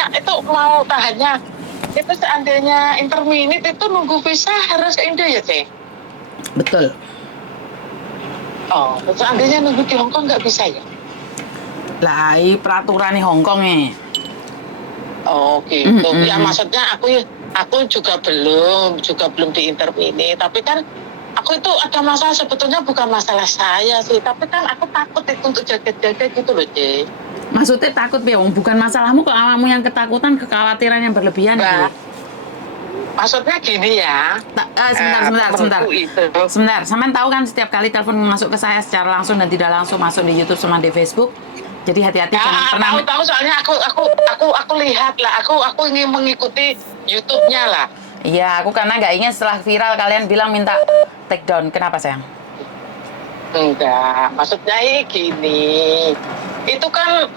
saya itu mau tahannya. Itu seandainya interminit itu nunggu visa harus ke Indo ya, Cek? Betul. Oh, seandainya nunggu di Hongkong nggak bisa ya? Lah, peraturan di Hongkong nih. Oh gitu. Ya maksudnya aku juga belum di intervini. Tapi kan aku itu ada masalah, sebetulnya bukan masalah saya sih. Tapi kan aku takut itu untuk jaga-jaga gitu loh, Cik. Maksudnya takut, Beong? Bukan masalahmu kok, kamu yang ketakutan, kekhawatiran yang berlebihan. Nah, maksudnya gini ya. Sebentar. Sampean tahu kan setiap kali telepon masuk ke saya secara langsung dan tidak langsung masuk di YouTube sama di Facebook. Jadi hati-hati jangan pernah. Tahu soalnya aku lihat lah. Aku ingin mengikuti YouTube-nya lah. Iya, aku karena nggak ingin setelah viral kalian bilang minta take down. Kenapa, sayang? Enggak, maksudnya gini. Itu kan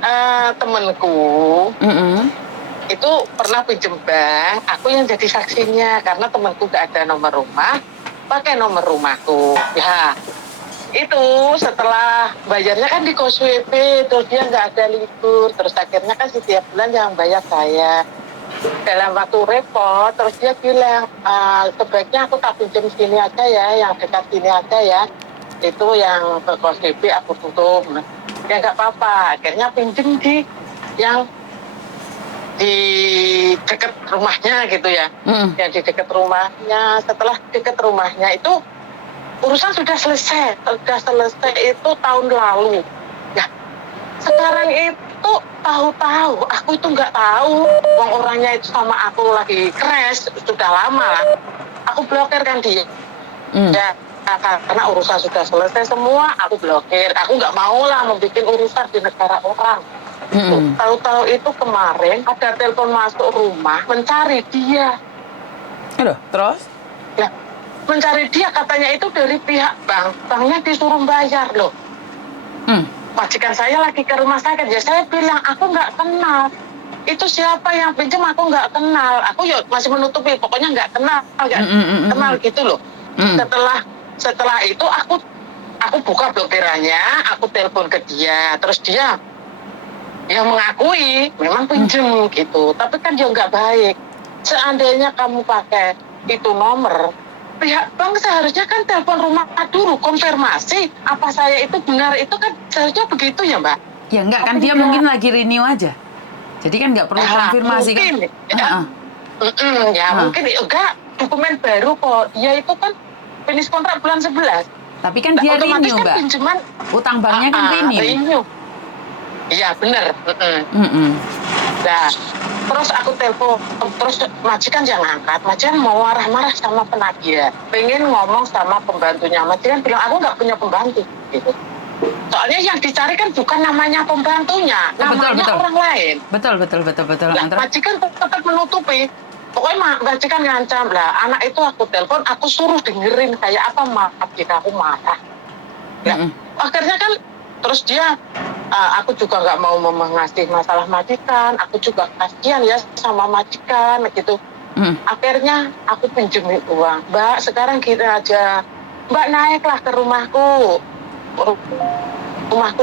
temenku. Itu pernah pinjem bank, aku yang jadi saksinya karena temanku gak ada nomor rumah, pakai nomor rumahku. Ya, itu setelah bayarnya kan di KosWP, terus dia nggak ada libur, terus akhirnya kan setiap bulan yang bayar saya. Dalam waktu repot, terus dia bilang, sebaiknya aku tak pinjem sini aja ya, yang dekat sini aja ya. Itu yang ke KosWP aku tutup. Ya nggak apa-apa, akhirnya pinjem di yang di dekat rumahnya gitu ya. Yang di dekat rumahnya, setelah dekat rumahnya itu urusan sudah selesai itu tahun lalu. Ya, sekarang itu tahu-tahu aku itu nggak tahu orangnya itu sama aku lagi crash, sudah lama lah. Aku blokir kan dia. Ya, karena urusan sudah selesai semua, aku blokir. Aku nggak mau lah membuat urusan di negara orang. Tahu-tahu itu kemarin ada telepon masuk rumah mencari dia. Aduh, terus? Ya, mencari dia katanya itu dari pihak bank. Banknya disuruh bayar loh. Majikan saya lagi ke rumah sakit. Ya saya bilang aku nggak kenal. Itu siapa yang pinjam, aku nggak kenal. Aku ya masih menutupi, pokoknya nggak kenal, kenal gitu loh. Setelah itu aku buka blokirannya, aku telepon ke dia, terus dia mengakui memang pinjem gitu, tapi kan dia nggak baik. Seandainya kamu pakai itu nomor, pihak bank seharusnya kan telepon rumah dulu, konfirmasi apa saya itu benar, itu kan seharusnya begitu ya Mbak? Ya enggak kan, dia mungkin lagi renew aja, jadi kan nggak perlu konfirmasi mungkin, kan? Mungkin enggak, dokumen baru kok, dia itu kan finish kontrak bulan 11. Tapi kan dia renew kan Mbak, pinjaman, utang banknya kan renew. Iya benar. Nah, terus aku telepon, terus majikan jangan angkat. Majikan mau marah-marah sama penagih, pengen ngomong sama pembantunya. Majikan bilang aku nggak punya pembantu, gitu. Soalnya yang dicari kan bukan namanya pembantunya, namanya betul. Orang lain. Betul. Nah, majikan tetap menutupi. Pokoknya majikan ngancam lah. Anak itu aku telepon, aku suruh dengerin kayak apa, majikan aku marah. Nah, akhirnya kan terus dia, aku juga nggak mau mengasih masalah majikan, aku juga kasihan ya sama majikan gitu. Akhirnya aku pinjemin uang, Mbak sekarang gini aja, Mbak naiklah ke rumahku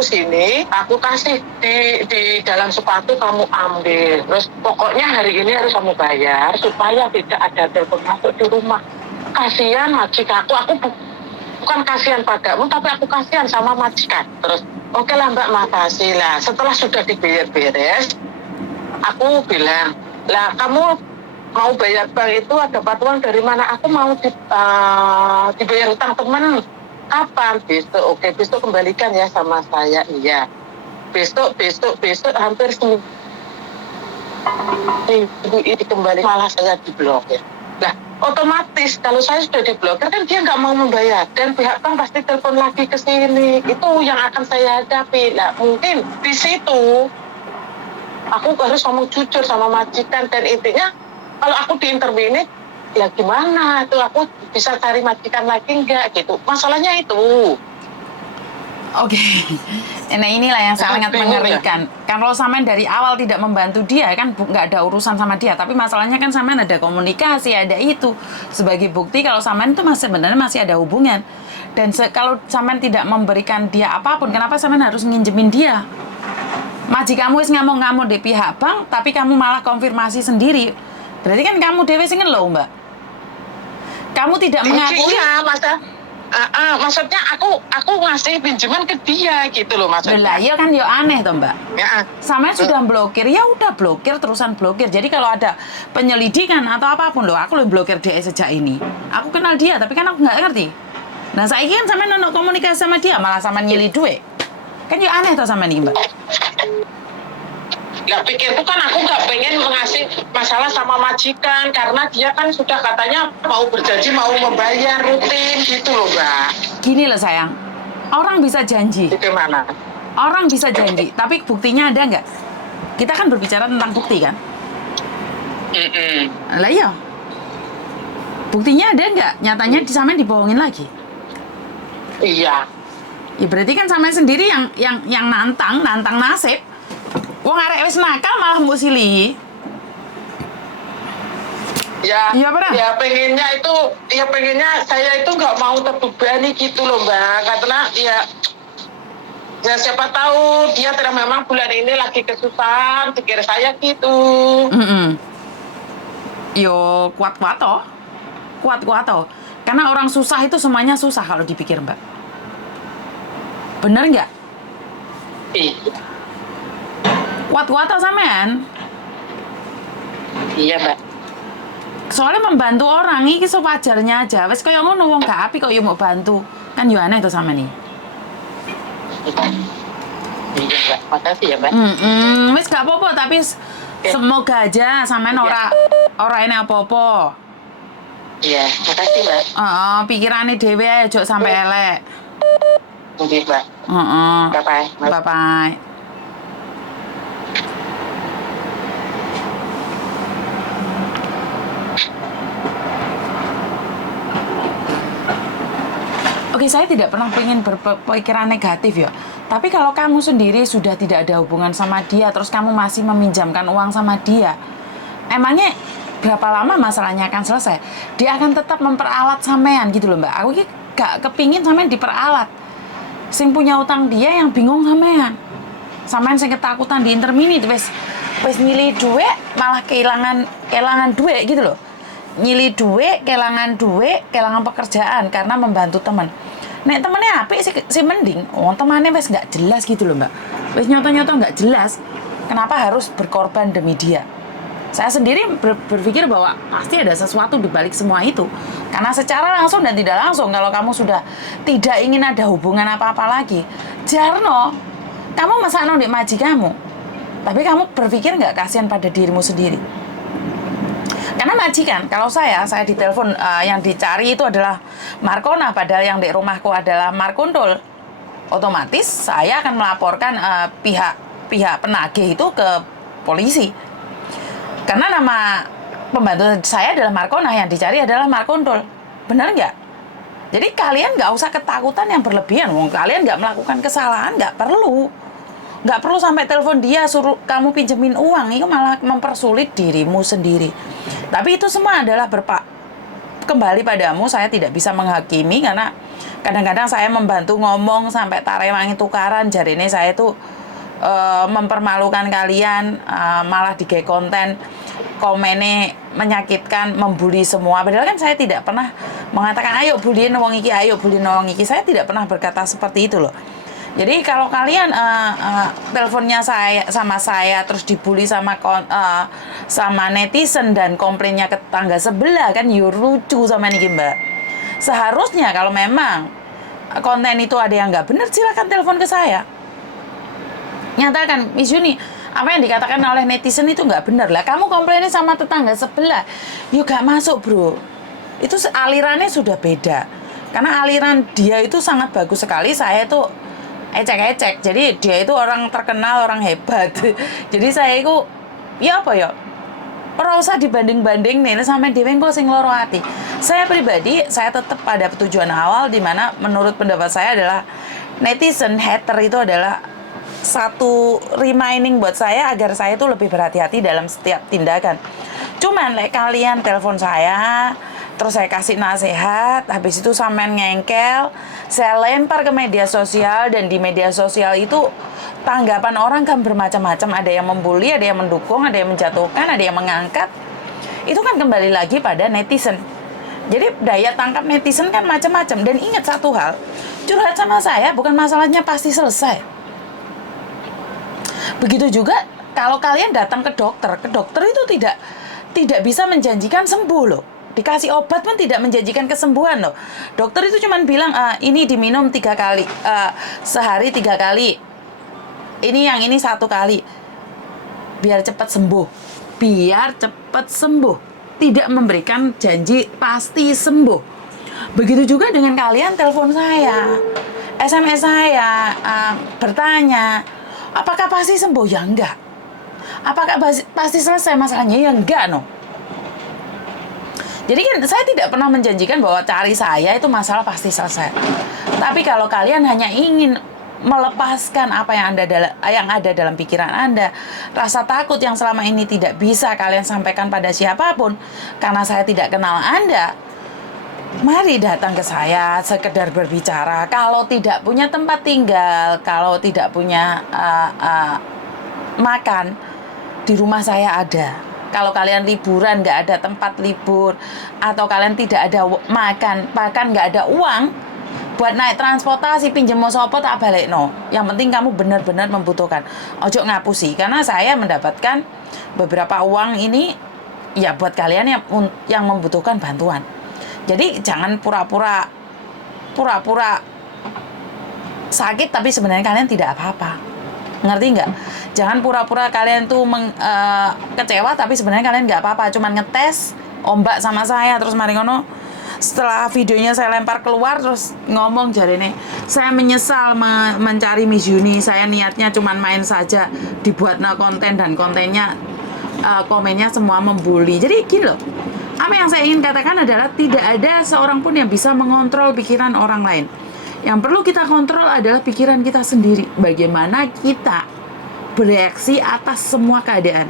sini, aku kasih di dalam sepatu, kamu ambil, terus pokoknya hari ini harus kamu bayar supaya tidak ada telepon masuk di rumah. Kasihan majikanku, aku bukan kasihan padamu, tapi aku kasihan sama majikan. Terus, oke lah Mbak, makasih lah. Setelah sudah beres, aku bilang, lah kamu mau bayar bank itu ada uang dari mana? Aku mau dibayar utang teman. Kapan? Besok. Oke, besok kembalikan ya sama saya. Iya. Besok hampir seminggu ini kembali, malah saya diblokir. Nah, otomatis kalau saya sudah diblokir kan dia nggak mau membayar, dan pihak bank pasti telepon lagi ke sini. Itu yang akan saya hadapi. Nah, mungkin di situ aku harus ngomong jujur sama majikan, dan intinya kalau aku diintervenit ya gimana tuh, aku bisa cari majikan lagi nggak gitu. Masalahnya itu. Oke. Nah inilah yang sangat mengerikan. Kalau Samen dari awal tidak membantu dia kan nggak ada urusan sama dia. Tapi masalahnya kan Samen ada komunikasi, ada itu. Sebagai bukti kalau Samen itu sebenarnya masih ada hubungan. Dan kalau Samen tidak memberikan dia apapun, kenapa Samen harus nginjemin dia? Majikanmu wis ngamuk-ngamuk di pihak bank, tapi kamu malah konfirmasi sendiri. Berarti kan kamu dewe sing ngeluh, Mbak. Kamu tidak mengakui. Iya, maksudnya aku ngasih pinjaman ke dia gitu loh maksudnya. Lah iya kan yo aneh toh, Mbak. Ya. Sama sudah blokir, ya udah blokir terusan blokir. Jadi kalau ada penyelidikan atau apapun loh, aku lebih blokir dia sejak ini. Aku kenal dia, tapi kan aku nggak ngerti. Nah saya kan sama nono komunikasi sama dia, malah sama nyili duit. Kan yo aneh toh sama nih, Mbak. Nggak pikirku kan aku nggak pengen mengasih masalah sama majikan karena dia kan sudah katanya mau berjanji mau membayar rutin gitu loh Mbak. Gini loh sayang, orang bisa janji. Bagaimana? Orang bisa janji, tapi buktinya ada nggak? Kita kan berbicara tentang bukti kan? Lah iya. Buktinya ada nggak? Nyatanya disamain dibohongin lagi. Iya. Ya berarti kan sama sendiri yang nantang nasib. Wong arek wis nakal malah mbok silihi. Ya, iya benar. Ya pengennya saya itu nggak mau terbebani gitu loh Mbak. Karena ya siapa tahu dia memang bulan ini lagi kesusahan, pikir saya gitu. Yo kuat-kuat toh. Karena orang susah itu semuanya susah kalau dipikir Mbak. Bener nggak? Iya. Kuat-kuat sampean. Iya, Mbak. Soalnya membantu orang iki sewajarnya aja. Wes kaya ngono wong gak apik kok yo mau bantu. Kan yo aneh to sama nih. Iya, Mbak. Makasih ya, Mbak. Wes gak apa-apa tapi semoga aja sampean ora ini apa-apa. Iya, makasih, Mbak. Pikirane dhewe ae ojo sampe elek. Oke, Mbak. Bye-bye. Bye-bye. Oke, saya tidak pernah ingin berpikiran negatif ya. Tapi kalau kamu sendiri sudah tidak ada hubungan sama dia, terus kamu masih meminjamkan uang sama dia, emangnya berapa lama masalahnya akan selesai? Dia akan tetap memperalat sampean gitu loh Mbak. Aku gak kepingin sampean diperalat. Sing punya utang dia yang bingung sampean. Sampean sing ketakutan di intermini wes nyili duit malah kehilangan duit gitu loh. Nyili duit, kehilangan pekerjaan karena membantu teman. Nek temennya apik sih mending. Temannya wes nggak jelas gitu loh Mbak. Wes nyata-nyata nggak jelas. Kenapa harus berkorban demi dia? Saya sendiri berpikir bahwa pasti ada sesuatu di balik semua itu. Karena secara langsung dan tidak langsung kalau kamu sudah tidak ingin ada hubungan apa-apa lagi, Jarno, kamu masakno di majikanmu. Tapi kamu berpikir nggak kasihan pada dirimu sendiri? Karena majikan, kalau saya ditelepon yang dicari itu adalah Markona, padahal yang di rumahku adalah Markundul. Otomatis saya akan melaporkan pihak penagih itu ke polisi. Karena nama pembantu saya adalah Markona, yang dicari adalah Markundul. Benar nggak? Jadi kalian nggak usah ketakutan yang berlebihan. Kalian nggak melakukan kesalahan, nggak perlu sampai telepon dia suruh kamu pinjemin uang, itu malah mempersulit dirimu sendiri. Tapi itu semua adalah kembali padamu. Saya tidak bisa menghakimi karena kadang-kadang saya membantu ngomong sampai tarewangi tukaran, jadi ini saya tuh mempermalukan kalian, malah digawe konten komennya menyakitkan, membuli semua. Padahal kan saya tidak pernah mengatakan ayo buliin wong iki, saya tidak pernah berkata seperti itu loh. Jadi kalau kalian teleponnya saya terus dibully sama netizen dan komplainnya ke tetangga sebelah, kan lucu sama nih Mbak. Seharusnya kalau memang konten itu ada yang nggak benar, silakan telepon ke saya. Nyatakan, Miss Yuni, apa yang dikatakan oleh netizen itu nggak benar lah. Kamu komplainnya sama tetangga sebelah, yuk gak masuk bro. Itu alirannya sudah beda. Karena aliran dia itu sangat bagus sekali, saya itu ecek-ecek. Jadi dia itu orang terkenal, orang hebat. Jadi saya itu ya apa ya? Ora usah dibanding-banding nih sampai dhewe engko sing loro ati. Saya pribadi saya tetap pada tujuan awal di mana menurut pendapat saya adalah netizen hater itu adalah satu reminding buat saya agar saya itu lebih berhati-hati dalam setiap tindakan. Cuman kalian telepon saya Terus saya kasih nasihat, habis itu sampean ngengkel, saya lempar ke media sosial, dan di media sosial itu tanggapan orang kan bermacam-macam, ada yang membuli, ada yang mendukung, ada yang menjatuhkan, ada yang mengangkat. Itu kan kembali lagi pada netizen. Jadi daya tangkap netizen kan macam-macam. Dan ingat satu hal, curhat sama saya bukan masalahnya pasti selesai. Begitu juga kalau kalian datang ke dokter itu tidak bisa menjanjikan sembuh loh. Dikasih obat pun tidak menjanjikan kesembuhan loh. Dokter itu cuma bilang, ini diminum 3 kali, sehari 3 kali. Ini 1 kali. Biar cepat sembuh. Biar cepat sembuh. Tidak memberikan janji pasti sembuh. Begitu juga dengan kalian telepon saya, SMS saya, bertanya, apakah pasti sembuh? Ya enggak. Apakah pasti selesai masalahnya? Ya enggak, no. Jadi kan saya tidak pernah menjanjikan bahwa cari saya itu masalah pasti selesai. Tapi kalau kalian hanya ingin melepaskan apa yang ada dalam pikiran Anda, rasa takut yang selama ini tidak bisa kalian sampaikan pada siapapun karena saya tidak kenal Anda, mari datang ke saya sekedar berbicara. Kalau tidak punya tempat tinggal, kalau tidak punya makan, di rumah saya ada. Kalau kalian liburan nggak ada tempat libur, atau kalian tidak ada makan, bahkan nggak ada uang buat naik transportasi, pinjem mau sopo tak balik, no. Yang penting kamu benar-benar membutuhkan. Ojo ngapusi, karena saya mendapatkan beberapa uang ini ya buat kalian yang membutuhkan bantuan. Jadi jangan pura-pura sakit tapi sebenarnya kalian tidak apa-apa. Ngerti nggak? Jangan pura-pura kalian tuh kecewa tapi sebenarnya kalian nggak apa-apa, cuman ngetes ombak sama saya. Terus mari ngono, setelah videonya saya lempar keluar, terus ngomong jarene, saya menyesal mencari Miss Yuni, saya niatnya cuman main saja, dibuatnya konten dan kontennya komennya semua membuli. Jadi gini loh, apa yang saya ingin katakan adalah tidak ada seorang pun yang bisa mengontrol pikiran orang lain. Yang perlu kita kontrol adalah pikiran kita sendiri. Bagaimana kita bereaksi atas semua keadaan.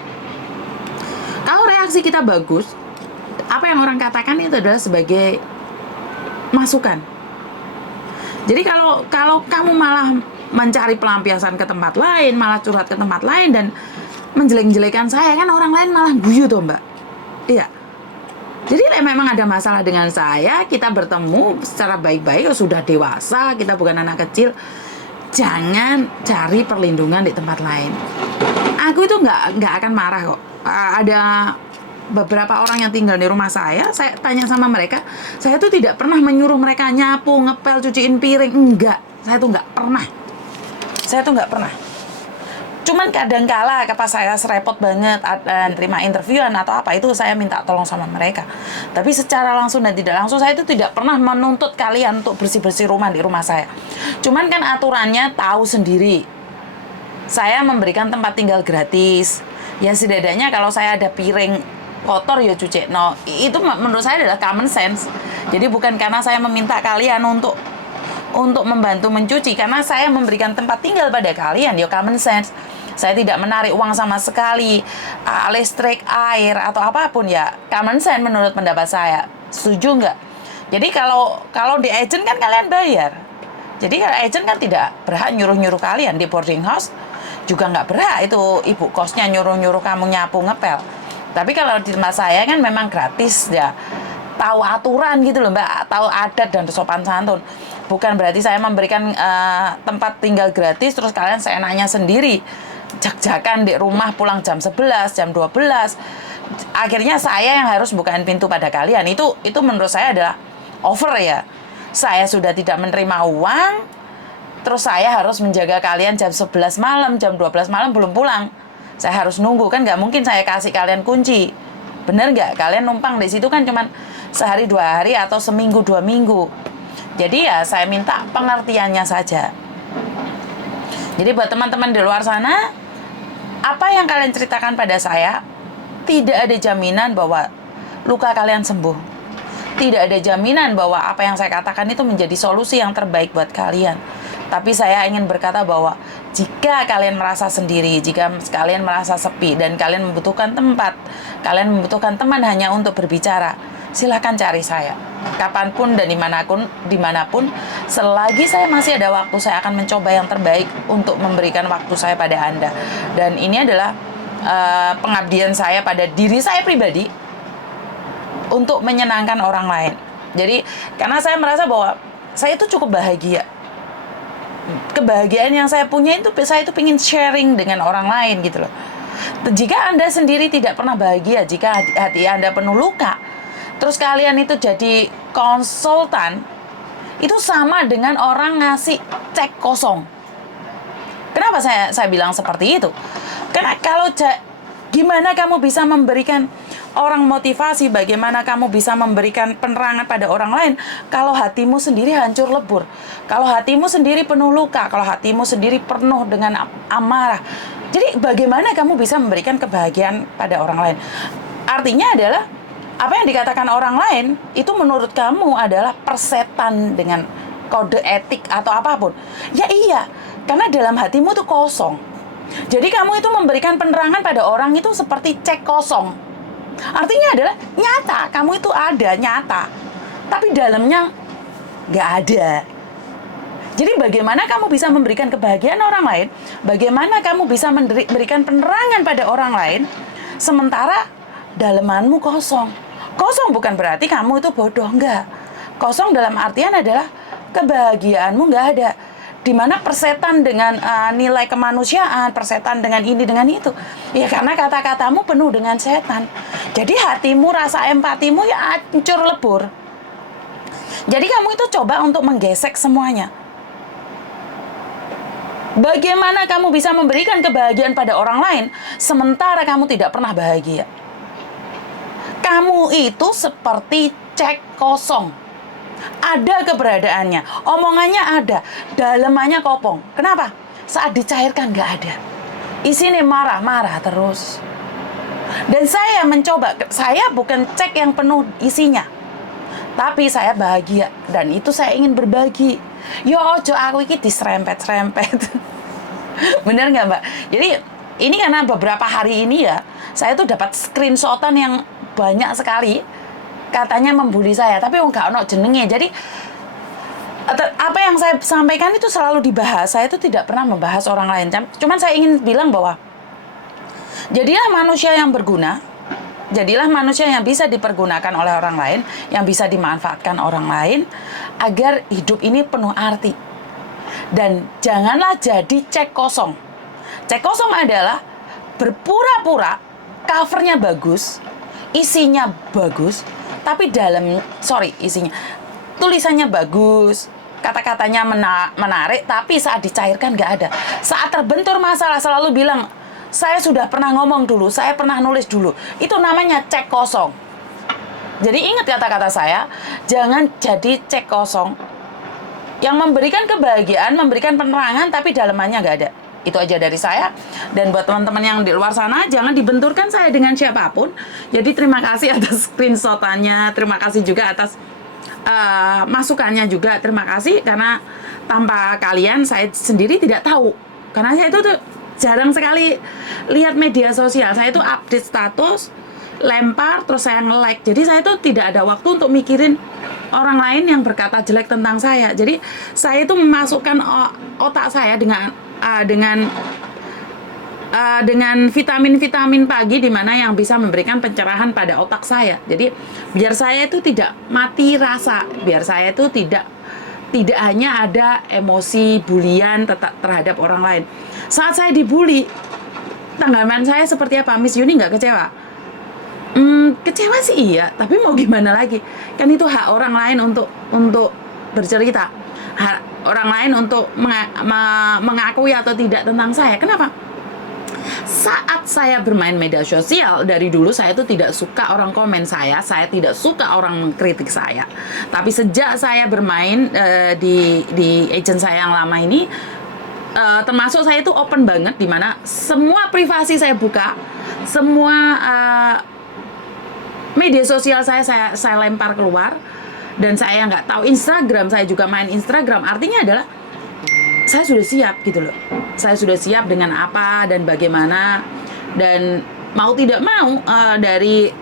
Kalau reaksi kita bagus, apa yang orang katakan itu adalah sebagai masukan. Jadi kalau kamu malah mencari pelampiasan ke tempat lain, malah curhat ke tempat lain dan menjelek-jelekan saya, kan orang lain malah guyu tuh, Mbak. Iya. Jadi memang ada masalah dengan saya, kita bertemu secara baik-baik, sudah dewasa, kita bukan anak kecil. Jangan cari perlindungan di tempat lain. Aku itu nggak akan marah kok. Ada beberapa orang yang tinggal di rumah saya tanya sama mereka, saya tuh tidak pernah menyuruh mereka nyapu, ngepel, cuciin piring, enggak. Saya tuh nggak pernah. Cuman kadang-kala pas saya serepot banget terima interviewan atau apa, itu saya minta tolong sama mereka. Tapi secara langsung dan tidak langsung saya itu tidak pernah menuntut kalian untuk bersih-bersih rumah di rumah saya. Cuman kan aturannya tahu sendiri. Saya memberikan tempat tinggal gratis. Ya setidaknya kalau saya ada piring kotor ya cuci. No, itu menurut saya adalah common sense. Jadi bukan karena saya meminta kalian untuk membantu mencuci, karena saya memberikan tempat tinggal pada kalian, ya common sense. Saya tidak menarik uang sama sekali, listrik, air, atau apapun, ya common sense menurut pendapat saya. Setuju nggak? Jadi kalau di agent kan kalian bayar. Jadi kalau agent kan tidak berhak nyuruh-nyuruh kalian. Di boarding house juga nggak berhak itu ibu kosnya nyuruh-nyuruh kamu nyapu, ngepel. Tapi kalau di tempat saya kan memang gratis, ya tahu aturan gitu loh, Mbak, tahu adat dan sopan santun. Bukan berarti saya memberikan tempat tinggal gratis terus kalian seenaknya sendiri jak-jakan di rumah, pulang jam 11, jam 12. Akhirnya saya yang harus bukain pintu pada kalian. Itu menurut saya adalah over ya. Saya sudah tidak menerima uang, terus saya harus menjaga kalian jam 11 malam, jam 12 malam belum pulang. Saya harus nunggu, kan nggak mungkin saya kasih kalian kunci. Bener nggak? Kalian numpang di situ kan cuman sehari 2 hari atau seminggu 2 minggu. Jadi ya saya minta pengertiannya saja. Jadi buat teman-teman di luar sana, apa yang kalian ceritakan pada saya tidak ada jaminan bahwa luka kalian sembuh. Tidak ada jaminan bahwa apa yang saya katakan itu menjadi solusi yang terbaik buat kalian. Tapi saya ingin berkata bahwa jika kalian merasa sendiri, jika kalian merasa sepi dan kalian membutuhkan tempat, kalian membutuhkan teman hanya untuk berbicara, silahkan cari saya. Kapanpun dan dimanapun, selagi saya masih ada waktu, saya akan mencoba yang terbaik untuk memberikan waktu saya pada Anda. Dan ini adalah pengabdian saya pada diri saya pribadi untuk menyenangkan orang lain. Jadi, karena saya merasa bahwa saya itu cukup bahagia. Kebahagiaan yang saya punya itu, saya itu ingin sharing dengan orang lain gitu loh. Jika Anda sendiri tidak pernah bahagia, jika hati Anda penuh luka, terus kalian itu jadi konsultan, itu sama dengan orang ngasih cek kosong. Kenapa saya bilang seperti itu? Karena gimana kamu bisa memberikan orang motivasi, bagaimana kamu bisa memberikan penerangan pada orang lain kalau hatimu sendiri hancur lebur, kalau hatimu sendiri penuh luka, kalau hatimu sendiri penuh dengan amarah. Jadi bagaimana kamu bisa memberikan kebahagiaan pada orang lain? Artinya adalah apa yang dikatakan orang lain itu menurut kamu adalah persetan dengan kode etik atau apapun. Ya iya, karena dalam hatimu itu kosong. Jadi kamu itu memberikan penerangan pada orang itu seperti cek kosong. Artinya adalah nyata, kamu itu ada, nyata. Tapi dalamnya nggak ada. Jadi bagaimana kamu bisa memberikan kebahagiaan orang lain? Bagaimana kamu bisa memberikan penerangan pada orang lain? Sementara dalamanmu kosong. Kosong bukan berarti kamu itu bodoh, enggak. Kosong dalam artian adalah kebahagiaanmu nggak ada. Dimana persetan dengan nilai kemanusiaan, persetan dengan ini, dengan itu. Ya karena kata-katamu penuh dengan setan. Jadi hatimu, rasa empatimu ya hancur lebur. Jadi kamu itu coba untuk menggesek semuanya. Bagaimana kamu bisa memberikan kebahagiaan pada orang lain, sementara kamu tidak pernah bahagia? Kamu itu seperti cek kosong. Ada keberadaannya, omongannya ada, dalemannya kopong. Kenapa? Saat dicairkan nggak ada. Isinya marah-marah terus. Dan saya mencoba, saya bukan cek yang penuh isinya, tapi saya bahagia dan itu saya ingin berbagi. Yo ojo aku iki diserempet-serempet. Bener nggak Mbak? Jadi ini karena beberapa hari ini ya, saya tuh dapat screenshotan yang banyak sekali. Katanya membuli saya, tapi nggak ono jenenge. Jadi apa yang saya sampaikan itu selalu dibahas. Saya itu tidak pernah membahas orang lain. Cuman saya ingin bilang bahwa jadilah manusia yang berguna, jadilah manusia yang bisa dipergunakan oleh orang lain, yang bisa dimanfaatkan orang lain, agar hidup ini penuh arti. Dan janganlah jadi cek kosong. Cek kosong adalah berpura-pura covernya bagus, isinya bagus, tapi tulisannya bagus, kata-katanya menarik, tapi saat dicairkan nggak ada. Saat terbentur masalah selalu bilang, saya sudah pernah ngomong dulu, saya pernah nulis dulu. Itu namanya cek kosong. Jadi ingat kata-kata saya, jangan jadi cek kosong yang memberikan kebahagiaan, memberikan penerangan, tapi dalamannya nggak ada. Itu aja dari saya. Dan buat teman-teman yang di luar sana, jangan dibenturkan saya dengan siapapun. Jadi terima kasih atas screenshotannya, terima kasih juga atas masukannya juga, terima kasih. Karena tanpa kalian saya sendiri tidak tahu. Karena saya itu tuh jarang sekali lihat media sosial. Saya itu update status, lempar, terus saya nge-like. Jadi saya tuh tidak ada waktu untuk mikirin orang lain yang berkata jelek tentang saya. Jadi saya itu memasukkan otak saya dengan vitamin-vitamin pagi di mana yang bisa memberikan pencerahan pada otak saya. Jadi biar saya itu tidak mati rasa, biar saya itu tidak hanya ada emosi bulian terhadap orang lain. Saat saya dibully, tanggapan saya seperti apa? Miss Yuni nggak kecewa? Kecewa sih iya, tapi mau gimana lagi? Kan itu hak orang lain untuk bercerita, hak orang lain untuk mengakui atau tidak tentang saya. Kenapa? Saat saya bermain media sosial, dari dulu saya tuh tidak suka orang komen saya tidak suka orang mengkritik saya. Tapi sejak saya bermain di agent saya yang lama ini, termasuk saya itu open banget, dimana semua privasi saya buka, semua media sosial saya lempar keluar, dan saya nggak tahu Instagram, saya juga main Instagram. Artinya adalah saya sudah siap gitu loh. Saya sudah siap dengan apa dan bagaimana, dan mau tidak mau dari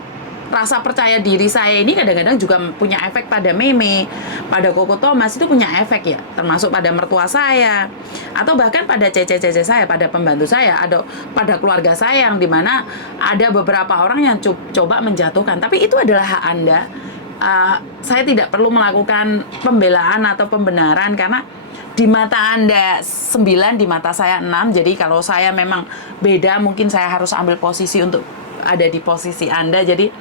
rasa percaya diri saya ini kadang-kadang juga punya efek pada Meme, pada Koko Thomas, itu punya efek ya, termasuk pada mertua saya, atau bahkan pada cece-cece saya, pada pembantu saya, atau pada keluarga saya yang dimana ada beberapa orang yang coba menjatuhkan. Tapi itu adalah hak Anda. Saya tidak perlu melakukan pembelaan atau pembenaran karena di mata Anda 9, di mata saya 6. Jadi kalau saya memang beda, mungkin saya harus ambil posisi untuk ada di posisi Anda. Jadi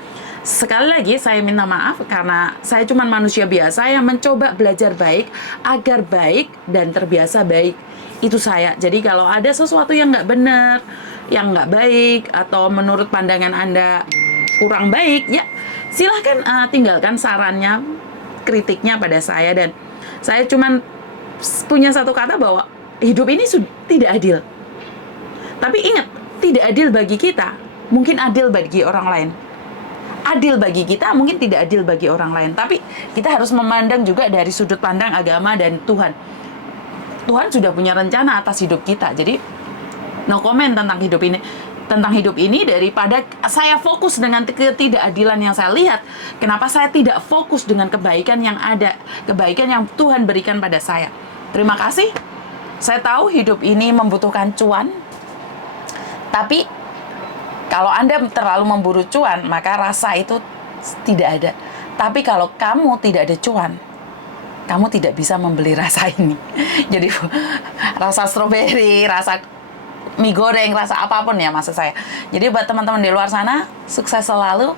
sekali lagi saya minta maaf karena saya cuma manusia biasa yang mencoba belajar baik agar baik dan terbiasa baik. Itu saya. Jadi kalau ada sesuatu yang nggak benar, yang nggak baik, atau menurut pandangan Anda kurang baik, ya silahkan tinggalkan sarannya, kritiknya pada saya. Dan saya cuma punya satu kata bahwa hidup ini tidak adil. Tapi ingat, tidak adil bagi kita, mungkin adil bagi orang lain. Adil bagi kita, mungkin tidak adil bagi orang lain. Tapi kita harus memandang juga dari sudut pandang agama dan Tuhan. Tuhan sudah punya rencana atas hidup kita. Jadi, no comment tentang hidup ini. Tentang hidup ini, daripada saya fokus dengan ketidakadilan yang saya lihat, kenapa saya tidak fokus dengan kebaikan yang ada, kebaikan yang Tuhan berikan pada saya. Terima kasih. Saya tahu hidup ini membutuhkan cuan, tapi kalau Anda terlalu memburu cuan, maka rasa itu tidak ada. Tapi kalau kamu tidak ada cuan, kamu tidak bisa membeli rasa ini. Jadi rasa stroberi, rasa mie goreng, rasa apapun ya maksud saya. Jadi buat teman-teman di luar sana, sukses selalu.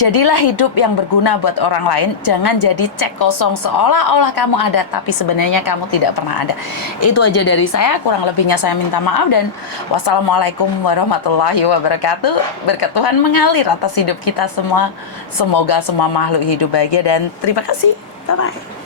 Jadilah hidup yang berguna buat orang lain. Jangan jadi cek kosong seolah-olah kamu ada, tapi sebenarnya kamu tidak pernah ada. Itu aja dari saya. Kurang lebihnya saya minta maaf. Dan wassalamualaikum warahmatullahi wabarakatuh. Berkat Tuhan mengalir atas hidup kita semua. Semoga semua makhluk hidup bahagia. Dan terima kasih. Bye-bye.